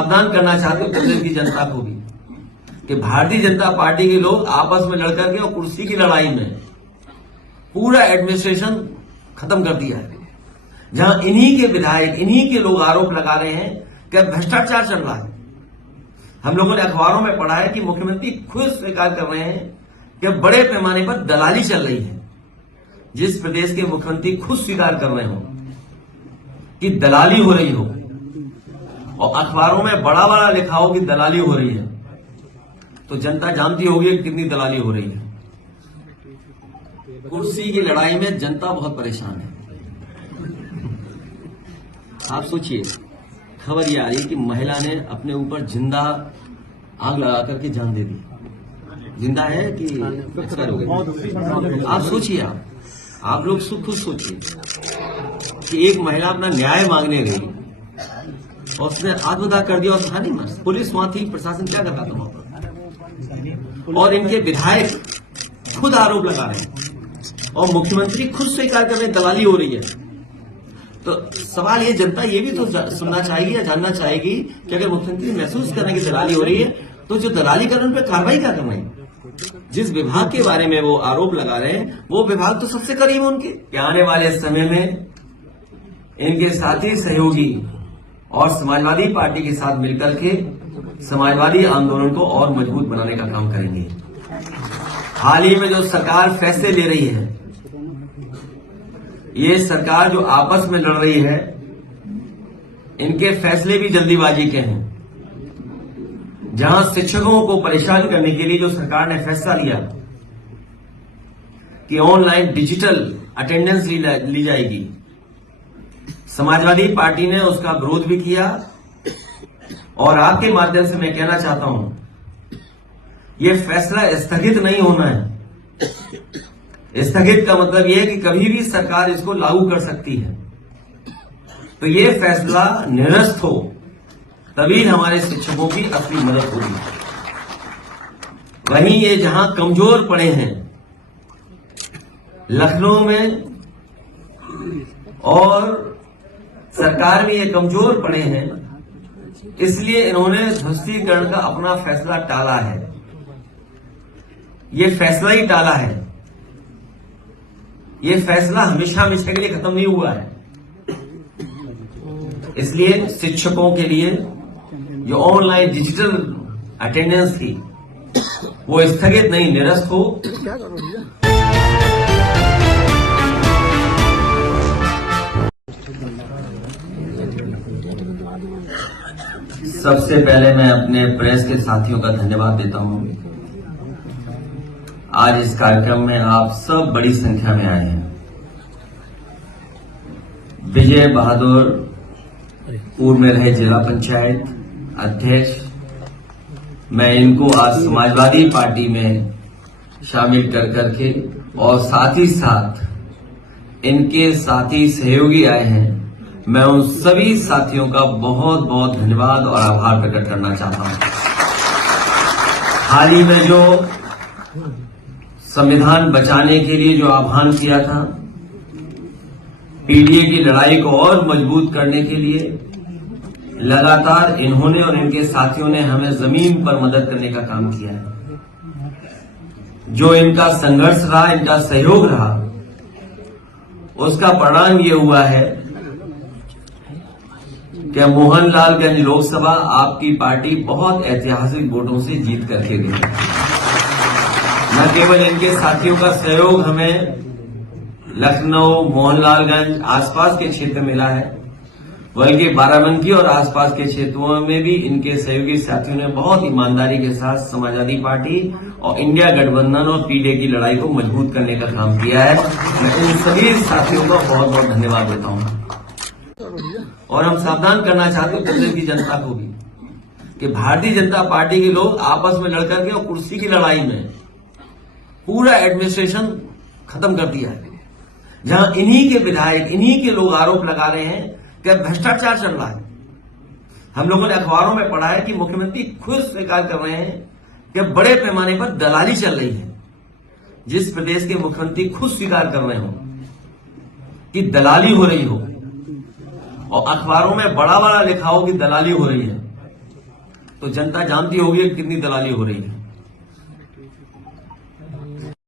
सावधान करना चाहते हैं प्रदेश की जनता को भी कि भारतीय जनता पार्टी के लोग आपस में लड़कर के और कुर्सी की लड़ाई में पूरा एडमिनिस्ट्रेशन खत्म कर दिया है। जहां इन्हीं के विधायक, इन्हीं के लोग आरोप लगा रहे हैं कि भ्रष्टाचार चल रहा है। हम लोगों ने अखबारों में पढ़ा है कि मुख्यमंत्री खुद स्वीकार कर रहे हैं कि बड़े पैमाने पर दलाली चल रही है। जिस प्रदेश के मुख्यमंत्री खुद स्वीकार कर रहे हो कि दलाली हो रही हो और अखबारों में बड़ा बड़ा लिखा हो कि दलाली हो रही है, तो जनता जानती होगी कि कितनी दलाली हो रही है। कुर्सी की लड़ाई में जनता बहुत परेशान है। आप सोचिए, खबर ये आ रही है कि महिला ने अपने ऊपर जिंदा आग लगा करके जान दे दी। जिंदा है कि एक्सपायर हो गई? आप सोचिए, आप लोग खुद सोचिए कि एक महिला अपना न्याय मांगने गई और उसने आत्मदाह कर दिया और था नहीं, बस पुलिस वहां थी, प्रशासन क्या कर रहा था वहां पर। और इनके विधायक खुद आरोप लगा रहे हैं और मुख्यमंत्री खुद स्वीकार कर रहे हैं दलाली हो रही है। तो सवाल ये, जनता ये भी तो सुनना चाहेगी या जानना चाहेगी कि अगर मुख्यमंत्री महसूस कर रहे हैं कि दलाली हो रही है, तो जो दलाली कर रहे हैं उन पर कार्रवाई क्या कर रहे हैं? जिस विभाग के बारे में वो आरोप लगा रहे हैं वो विभाग तो सबसे करीब है उनके। कि आने वाले समय में इनके साथी सहयोगी और समाजवादी पार्टी के साथ मिलकर के समाजवादी आंदोलन को और मजबूत बनाने का काम करेंगे। हाल ही में जो सरकार फैसले ले रही है, ये सरकार जो आपस में लड़ रही है, इनके फैसले भी जल्दीबाजी के हैं। जहां शिक्षकों को परेशान करने के लिए जो सरकार ने फैसला लिया कि ऑनलाइन डिजिटल अटेंडेंस ली जाएगी, समाजवादी पार्टी ने उसका विरोध भी किया। और आपके माध्यम से मैं कहना चाहता हूं, यह फैसला स्थगित नहीं होना है। स्थगित का मतलब यह है कि कभी भी सरकार इसको लागू कर सकती है। तो यह फैसला निरस्त हो, तभी हमारे शिक्षकों की असली मदद होगी। वहीं ये जहां कमजोर पड़े हैं, लखनऊ में और सरकार में ये कमजोर पड़े हैं, इसलिए इन्होंने ध्वस्तीकरण का अपना फैसला टाला है। ये फैसला ही टाला है। ये फैसला हमेशा हमेशा के लिए खत्म नहीं हुआ है। इसलिए शिक्षकों के लिए जो ऑनलाइन डिजिटल अटेंडेंस थी वो स्थगित नहीं, निरस्त हो। सबसे पहले मैं अपने प्रेस के साथियों का धन्यवाद देता हूं। आज इस कार्यक्रम में आप सब बड़ी संख्या में आए हैं। विजय बहादुर पूर्व में रहे जिला पंचायत अध्यक्ष, मैं इनको आज समाजवादी पार्टी में शामिल कर करके और साथ ही साथ इनके साथी सहयोगी आए हैं, मैं उन सभी साथियों का बहुत बहुत धन्यवाद और आभार प्रकट करना चाहता हूं। हाल ही में जो संविधान बचाने के लिए जो आह्वान किया था, पीडीए की लड़ाई को और मजबूत करने के लिए लगातार इन्होंने और इनके साथियों ने हमें जमीन पर मदद करने का काम किया है। जो इनका संघर्ष रहा, इनका सहयोग रहा, उसका परिणाम ये हुआ है कि मोहनलालगंज लोकसभा आपकी पार्टी बहुत ऐतिहासिक वोटों से जीत करके गई। न केवल इनके साथियों का सहयोग हमें लखनऊ, मोहनलालगंज आसपास के क्षेत्र मिला है, बल्कि बाराबंकी और आसपास के क्षेत्रों में भी इनके सहयोगी साथियों ने बहुत ईमानदारी के साथ समाजवादी पार्टी और इंडिया गठबंधन और पीडीए की लड़ाई को मजबूत करने का काम किया है। मैं इन सभी साथियों का बहुत बहुत धन्यवाद देता हूं। और हम सावधान करना चाहते हैं प्रदेश की जनता को भी कि भारतीय जनता पार्टी के लोग आपस में लड़कर के और कुर्सी की लड़ाई में पूरा एडमिनिस्ट्रेशन खत्म कर दिया है। जहां इन्हीं के विधायक, इन्हीं के लोग आरोप लगा रहे हैं कि भ्रष्टाचार चल रहा है। हम लोगों ने अखबारों में पढ़ा है कि मुख्यमंत्री खुद स्वीकार कर रहे हैं कि बड़े पैमाने पर दलाली चल रही है। जिस प्रदेश के मुख्यमंत्री खुद स्वीकार कर रहे हो कि दलाली हो रही हो और अखबारों में बड़ा बड़ा लिखा हो कि दलाली हो रही है, तो जनता जानती होगी कि कितनी दलाली हो रही है।